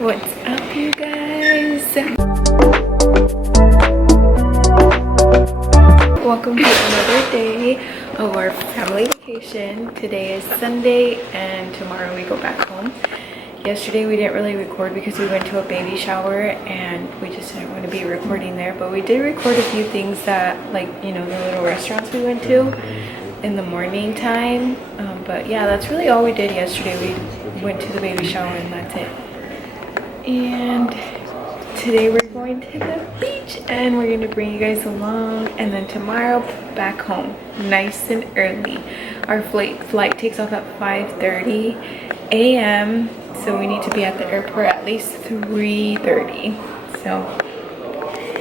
What's up, you guys? Welcome to another day of our family vacation. Today is Sunday and tomorrow we go back home. Yesterday we didn't really record because we went to a baby shower and we just didn't want to be recording there, but we did record a few things that, like, you know, the little restaurants we went to in the morning time. But yeah, that's really all we did yesterday. We went to the baby shower and that's it. And today we're going to the beach and we're going to bring you guys along, and then tomorrow back home nice and early. Our flight takes off at 5:30 a.m. so we need to be at the airport at least 3:30. So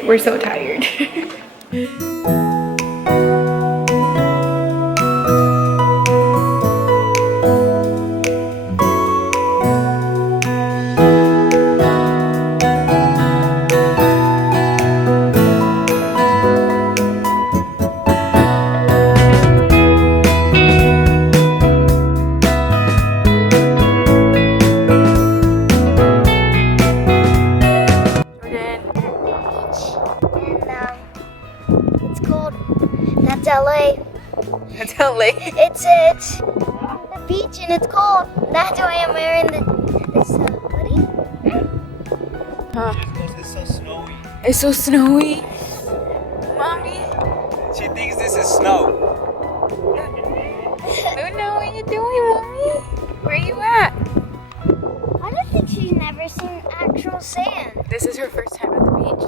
we're so tired. That's LA. That's LA. It's the beach and it's cold. That's why I'm wearing this hoodie. Huh. It's so snowy. It's so snowy. Mommy. She thinks this is snow. Luna, what are you doing, Mommy? Where are you at? I don't think she's never seen actual sand. This is her first time at the beach.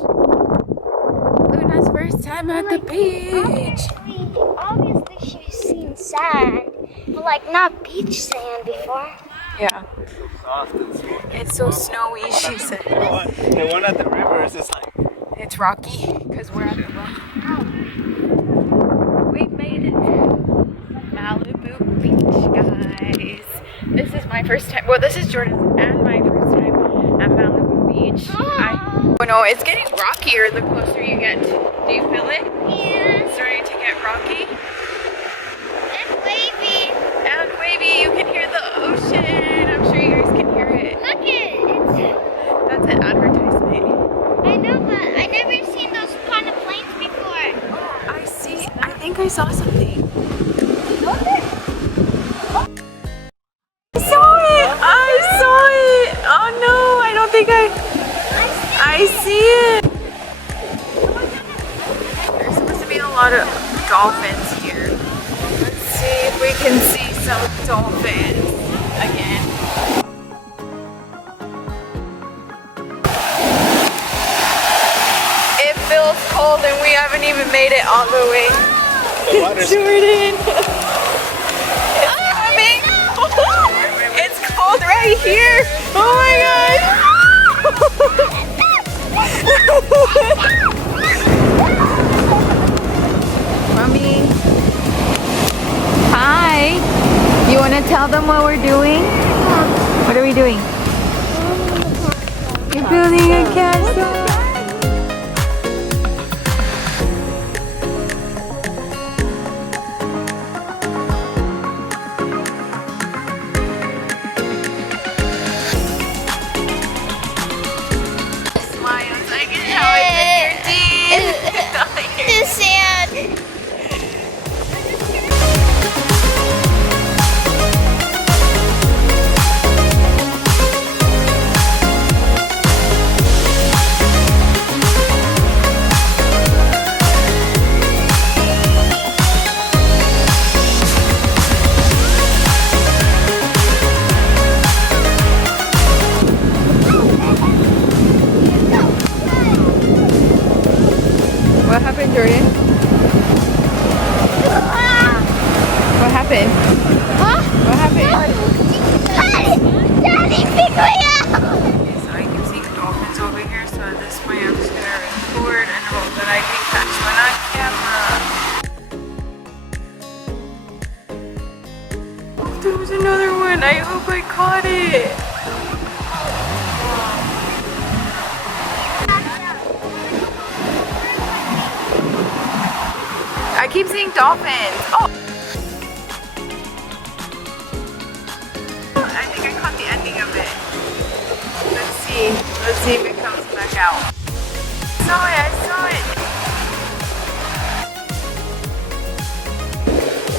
Luna's first time at the beach. Obviously she's seen sand, but like not beach sand before. Yeah. It's so soft and smooth. It's so snowy, she said. The one at the river is just like... It's rocky because we're at the rock. We made it to Malibu Beach, guys. This is my first time. Well, this is Jordan's and my first time at Malibu Beach. Oh no, it's getting rockier the closer you get. Do you feel it? Yeah. It's starting to get rocky. And wavy. And wavy, you can hear the ocean. I'm sure you guys can hear it. Look it. That's an advertisement. I know, but I never seen those kind of planes before. I see. I think I saw something. I saw it. I saw it. Oh no, I don't think I see it. There's supposed to be a lot of dolphins here. Let's see if we can see some dolphins again. It feels cold and we haven't even made it all the way. Jordan. It's coming. It's cold right here. Oh my gosh. Mommy. Hi. You want to tell them what we're doing? What are we doing? You're building a castle. Smiles. I can tell it's in your teeth. The sand. What happened, Jordan? What happened? Huh? What happened? Daddy, pick me up! So I can see dolphins over here, so at this point I'm just gonna record and hope that I can catch one on camera. Oh, there was another one. I hope I caught it. I keep seeing dolphins. Oh! I think I caught the ending of it. Let's see. see. Let's see if it comes back out. I saw it.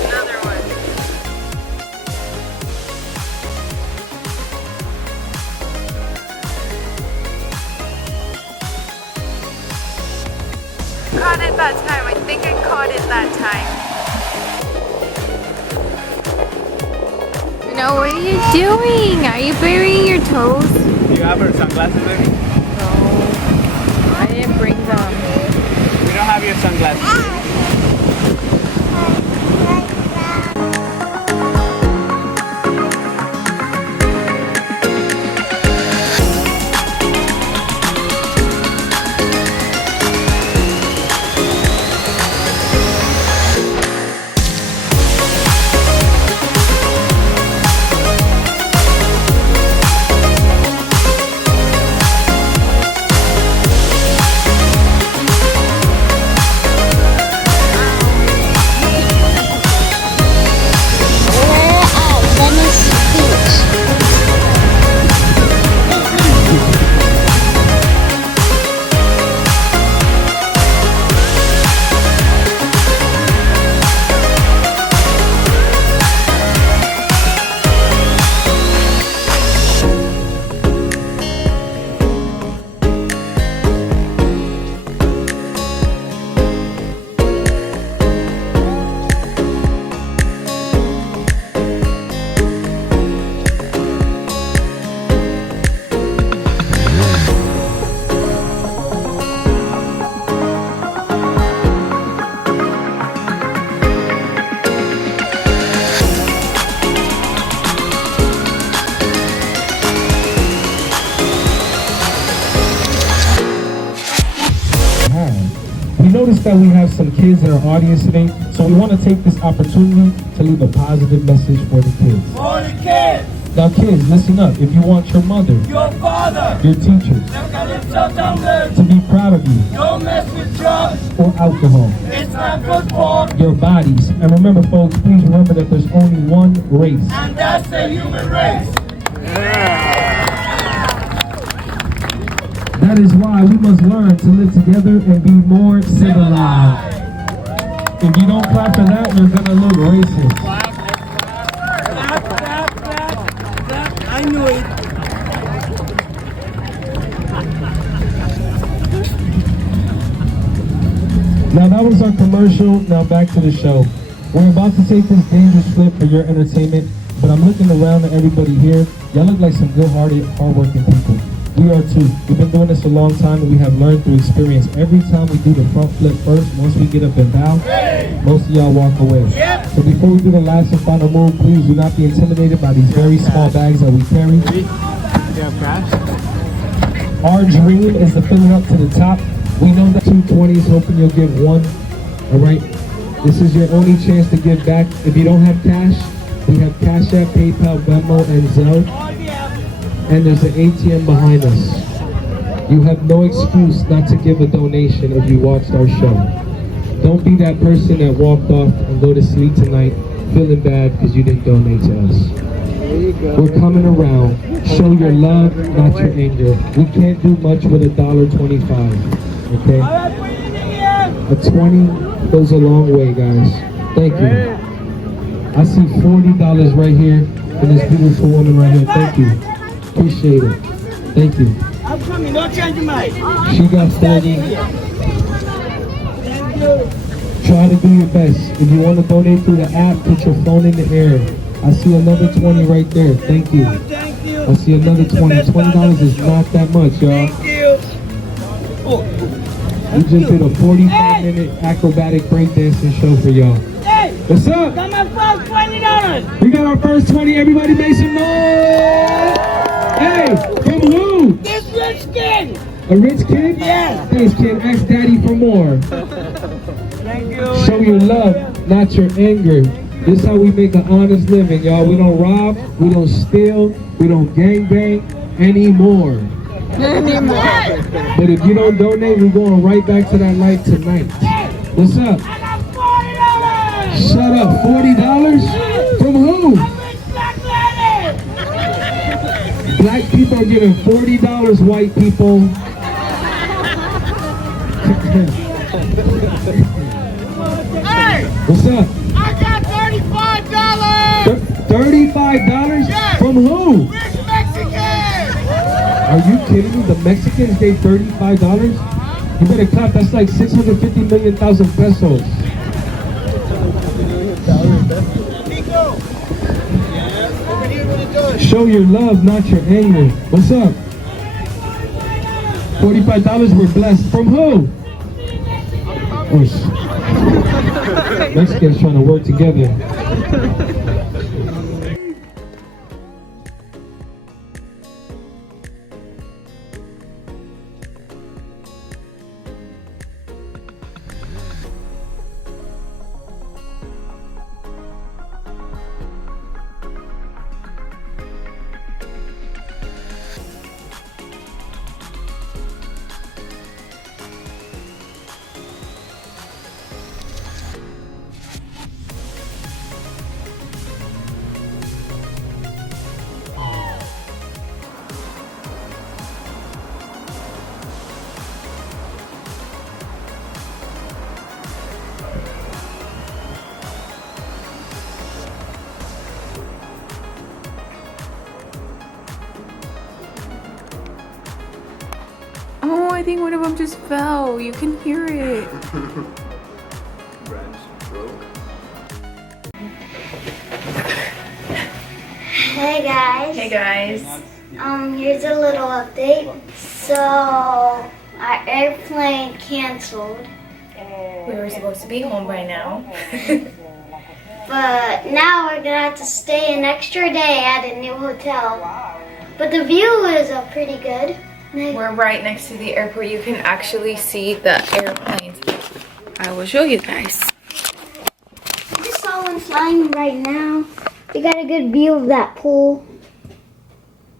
Another one. Caught it that time. I think I caught it that time. No, what are you doing? Are you burying your toes? Do you have her sunglasses ready? No, I didn't bring them. We don't have your sunglasses ready. We noticed that we have some kids in our audience today, so we want to take this opportunity to leave a positive message for the kids. For the kids, Now kids, listen up. If you want your mother, your father, your teachers, to be proud of you, don't mess with drugs. or alcohol, It's not good for, your bodies. And remember folks, please remember that there's only one race. and that's the human race. That is why we must learn to live together and be more civilized. If you don't clap for that, you're gonna look racist. Clap. I knew it. Now that was our commercial, now back to the show. We're about to take this dangerous flip for your entertainment, but I'm looking around at everybody here. Y'all look like some good-hearted, hard-working people. We are too. We've been doing this a long time and we have learned through experience. Every time we do the front flip first, once we get up and down, most of y'all walk away. So before we do the last and final move, please do not be intimidated by these very small bags that we carry. Our dream is to fill it up to the top. We know that 220s, hoping you'll give one. Alright? This is your only chance to give back. If you don't have cash, we have Cash App, PayPal, Venmo, and Zelle. And there's an ATM behind us. You have no excuse not to give a donation if you watched our show. Don't be that person that walked off and go to sleep tonight feeling bad because you didn't donate to us. We're coming around. Show your love, not your anger. We can't do much with $1.25. Okay? A 20 goes a long way, guys. Thank you. I see $40 right here for this beautiful woman right here. Thank you. Appreciate it. Thank you. I'm coming, don't change your mind. She got 40. Thank you. Try to do your best. If you want to donate through the app, put your phone in the air. I see another 20 right there. Thank you. Thank you. I see another 20. $20 is not that much, y'all. Thank you. Oh. We just did a 45-minute acrobatic breakdancing show for y'all. Hey, What's up? got my first $20. We got our first 20. Everybody make some noise. Hey, from who? This rich kid. A rich kid? Yes. Thanks, kid. Ask daddy for more. Thank you. Show your love, not your anger. This is how we make an honest living, y'all. We don't rob, we don't steal, we don't gangbang anymore. But if you don't donate, we're going right back to that life tonight. What's up? I got $40. Shut up. $40? From who? Rich black lady. Black people are giving $40, white people. Hey, What's up? I got $35. $35? Yes. From who? Rich Mexican. Are you kidding me? The Mexicans gave $35? You better clap. That's like 650 million thousand pesos. Nico. Yes. Over here, what are you doing? Show your love, not your anger. What's up? $45, we're blessed. From who? Mexicans trying to work together. Oh, I think one of them just fell. You can hear it. Hey guys. Hey guys. Here's a little update. So our airplane canceled, We were supposed to be home by now. but now we're gonna have to stay an extra day at a new hotel. But the view is pretty good. We're right next to the airport. You can actually see the airplanes. I will show you guys. I just saw one flying right now. We got a good view of that pool.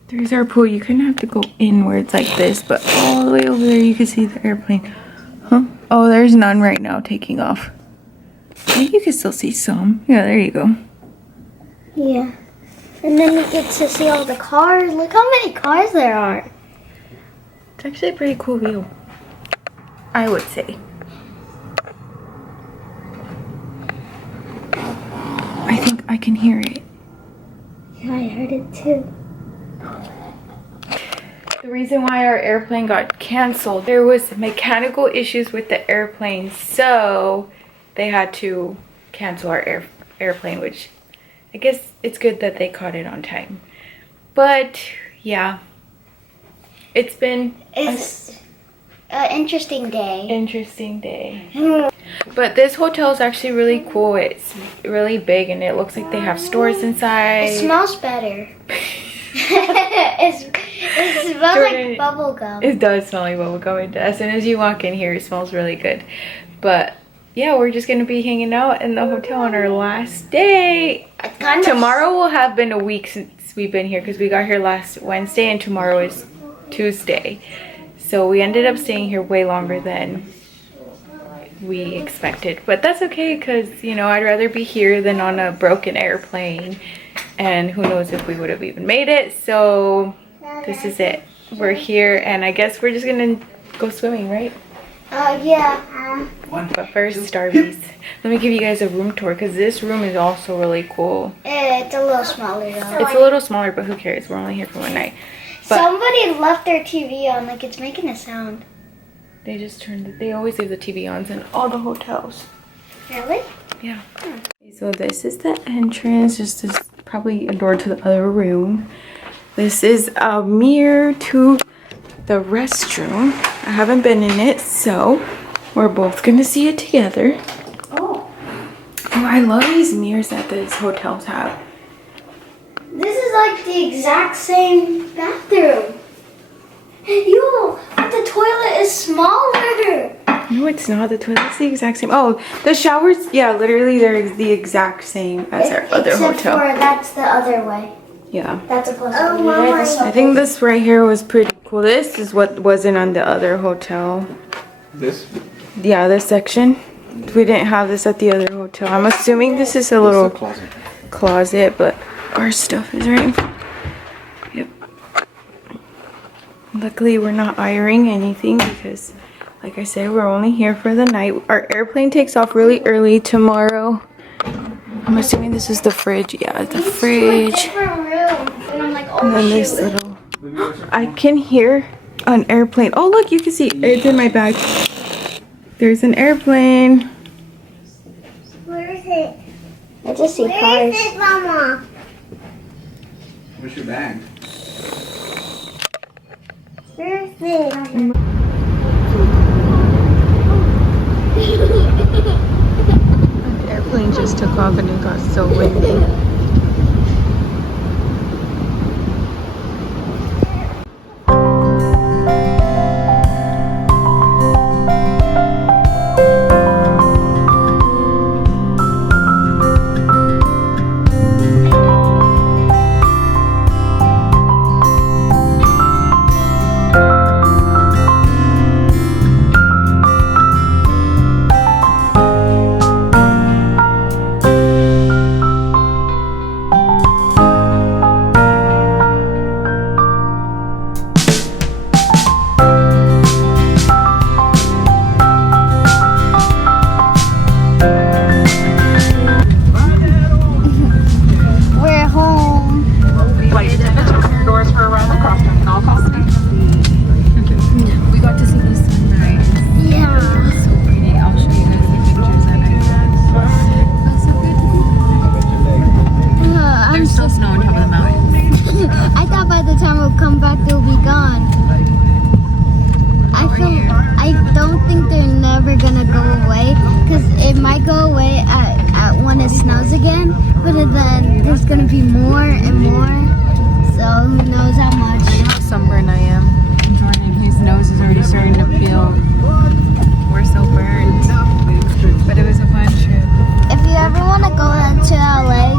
There's our pool. You kind of have to go inwards like this, but all the way over there you can see the airplane. Huh? Oh, there's none right now taking off. You can still see some. Yeah, there you go. Yeah. And then you get to see all the cars. Look how many cars there are. It's actually a pretty cool view, I would say. I think I can hear it. Yeah, I heard it too. The reason why our airplane got canceled, there was mechanical issues with the airplane, so they had to cancel our airplane, which I guess it's good that they caught it on time. But yeah, it's been It's an interesting day. interesting day. But this hotel is actually really cool. It's really big and it looks like they have stores inside. It smells better. it smells Jordan, like bubble gum. It does smell like bubblegum. As soon as you walk in here, it smells really good. But yeah, we're just gonna be hanging out in the hotel on our last day. Tomorrow will have been a week since we've been here because we got here last Wednesday and tomorrow is Tuesday. So we ended up staying here way longer than we expected. But that's okay because, you know, I'd rather be here than on a broken airplane. And who knows if we would have even made it. So this is it. We're here and I guess we're just gonna go swimming, right? Yeah. But first, Starbucks. Let me give you guys a room tour because this room is also really cool. It's a little smaller though. It's a little smaller, but who cares? We're only here for one night. But Somebody left their TV on, like it's making a sound. they just turned it. They always leave the TV on in all the hotels. Really? Yeah. So this is the entrance. Just is probably a door to the other room. This is a mirror to the restroom. I haven't been in it, so we're both gonna see it together. Oh. Oh, I love these mirrors that these hotels have. This is like the exact same bathroom. Yo, but the toilet is smaller. No, it's not. The toilet's the exact same. Oh, the showers, yeah, literally they're the exact same as our other Except hotel. for that's the other way. Yeah. That's supposed to be where this I think this right here was pretty cool. This is what wasn't on the other hotel. This? Yeah, this section. We didn't have this at the other hotel. I'm assuming this is a little closet, but our stuff is right in front. Yep. Luckily, we're not ironing anything because, like I said, we're only here for the night. Our airplane takes off really early tomorrow. I'm assuming this is the fridge. Yeah, the fridge. Different room. And I'm like, oh, And then this little... I can hear an airplane. Oh, look, you can see it's in my bag. There's an airplane. Where is it? I just see cars. Where is it, Mama? Where's your bag? Where is it? An airplane just took off and it got so windy. We're home. Flight attendants open your doors for a rollercoaster and all costs. We got to see the sunrise. Yeah. So pretty. I'll show you guys the pictures that I took. That's so good. There's still snow on top of the mountain. I thought by the time we'll come back, they'll be gone. I don't think they're never gonna go away, because it might go away at when it snows again, but then there's gonna be more and more, so who knows how much. You know how sunburned I am. Jordan, his nose is already starting to feel. We're so burned. But it was a fun trip. If you ever want to go to LA,